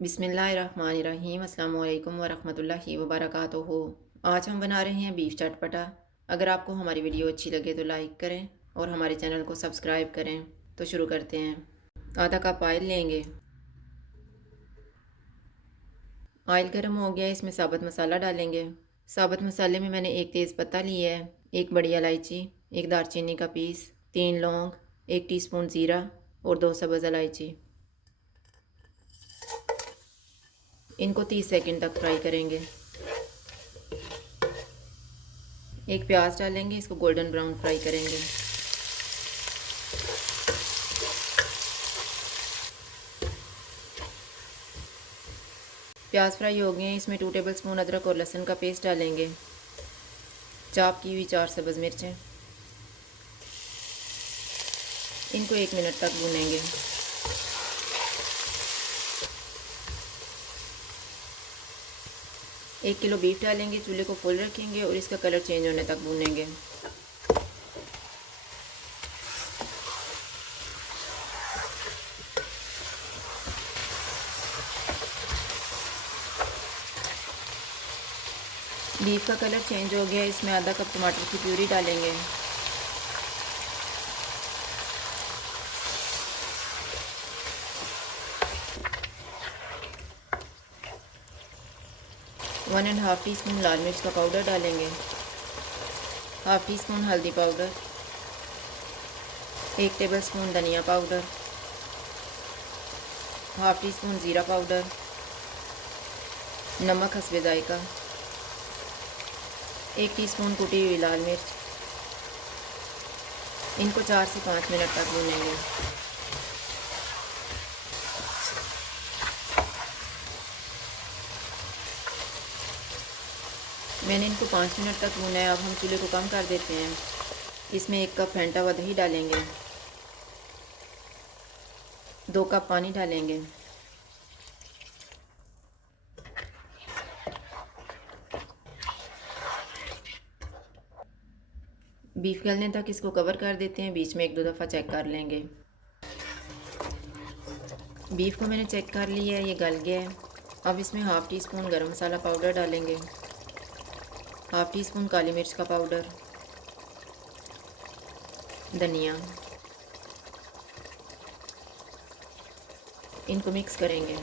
बिस्मिल्लाहिर्रहमानिर्रहीम अस्सलाम वालेकुम वरहमतुल्लाहि वबरकातुहू। आज हम बना रहे हैं बीफ चटपटा। अगर आपको हमारी वीडियो अच्छी लगे तो लाइक करें और हमारे चैनल को सब्सक्राइब करें। तो शुरू करते हैं। आधा कप ऑयल लेंगे। ऑयल गर्म हो गया, इसमें साबुत मसाला डालेंगे। साबुत मसाले में मैंने एक तेज़ पत्ता लिया है, एक बड़ी इलायची, एक दालचीनी का पीस, 3 लौंग, 1 टीस्पून ज़ीरा और 2 सब्ज़ इलायची। इनको 30 सेकंड तक फ्राई करेंगे। एक प्याज डालेंगे, इसको गोल्डन ब्राउन फ्राई करेंगे। प्याज फ्राई हो गए हैं, इसमें 2 टेबलस्पून अदरक और लहसुन का पेस्ट डालेंगे। चॉप की हुई 4 सब्ज़ मिर्चें, इनको 1 मिनट तक भूनेंगे। एक किलो बीफ डालेंगे, चूल्हे को फुल रखेंगे और इसका कलर चेंज होने तक भूनेंगे। बीफ का कलर चेंज हो गया, इसमें आधा कप टमाटर की प्यूरी डालेंगे। One and half teaspoon लाल मिर्च का पाउडर डालेंगे। हाफ टी स्पून हल्दी पाउडर, 1 टेबलस्पून धनिया पाउडर, हाफ टी स्पून ज़ीरा पाउडर, नमक हस्बे जायका, 1 टीस्पून कुटी हुई लाल मिर्च। इनको 4 से 5 मिनट तक भूनेंगे। मैंने इनको 5 मिनट तक भूना है। अब हम चूल्हे को कम कर देते हैं। इसमें 1 कप फेंटा हुआ दही डालेंगे, 2 कप पानी डालेंगे। बीफ गलने तक इसको कवर कर देते हैं, बीच में 1-2 दफ़ा चेक कर लेंगे। बीफ को मैंने चेक कर लिया है, ये गल गया है। अब इसमें हाफ़ टी स्पून गरम मसाला पाउडर डालेंगे, हाफ़ टी स्पून काली मिर्च का पाउडर, धनिया। इनको मिक्स करेंगे।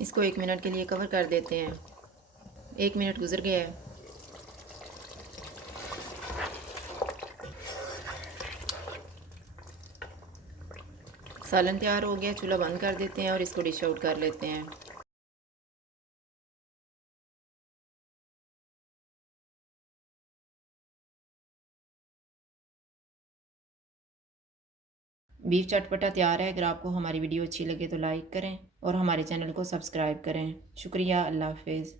इसको 1 मिनट के लिए कवर कर देते हैं। 1 मिनट गुजर गया है। सालन तैयार हो गया, चूल्हा बंद कर देते हैं और इसको डिश आउट कर लेते हैं। बीफ चटपटा तैयार है। अगर आपको हमारी वीडियो अच्छी लगे तो लाइक करें और हमारे चैनल को सब्सक्राइब करें। शुक्रिया। अल्लाह हाफिज़।